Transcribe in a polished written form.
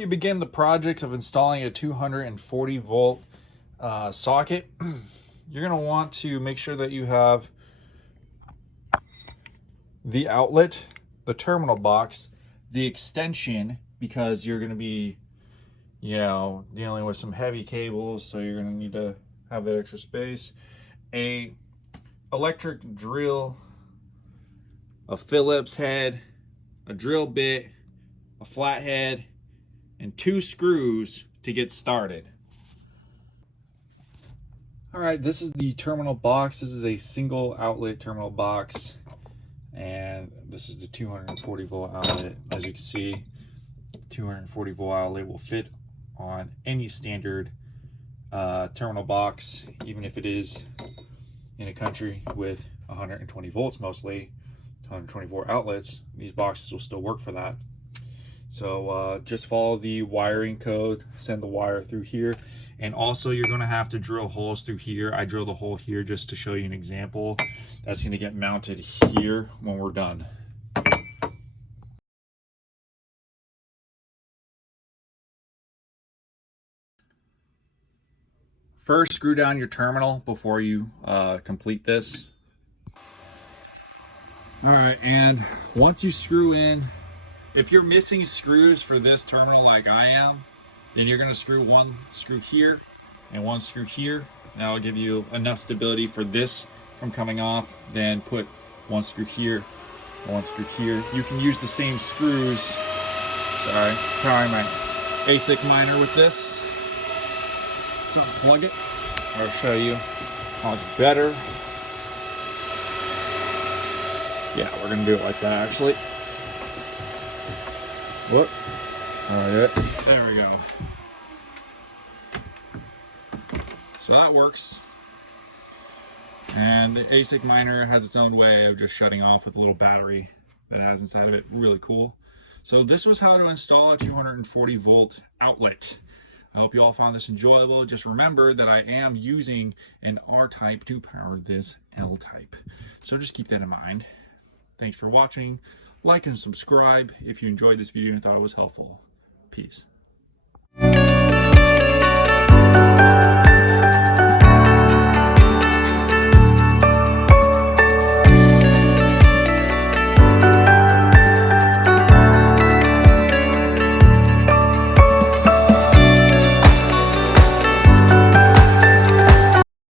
you begin the project of installing a 240 volt socket, you're going to want to make sure that you have the outlet, the terminal box, the extension, because you're going to be, dealing with some heavy cables, so you're going to need to have that extra space, a electric drill, a Phillips head, a drill bit, a flathead, and 2 screws to get started. All right, this is the terminal box. This is a single outlet terminal box, and this is the 240 volt outlet. As you can see, 240 volt outlet will fit on any standard terminal box, even if it is in a country with 120 volts, mostly 120 volt outlets. These boxes will still work for that. So just follow the wiring code, send the wire through here, and also you're going to have to drill holes through here. I drilled a hole here just to show you an example. That's going to get mounted here when we're done. First, screw down your terminal before you complete this. All right, and once you screw in, if you're missing screws for this terminal like I am, then you're going to screw one screw here and one screw here. That'll give you enough stability for this from coming off. Then put one screw here and one screw here. You can use the same screws. Sorry, powering my ASIC miner with this. So unplug it. I'll show you how it's better. Yeah, we're gonna do it like that actually. Whoop. Alright, there we go. So that works. And the ASIC miner has its own way of just shutting off with a little battery that it has inside of it. Really cool. So this was how to install a 240 volt outlet. I hope you all found this enjoyable. Just remember that I am using an R-type to power this L-type. So just keep that in mind. Thanks for watching. Like and subscribe if you enjoyed this video and thought it was helpful. Peace.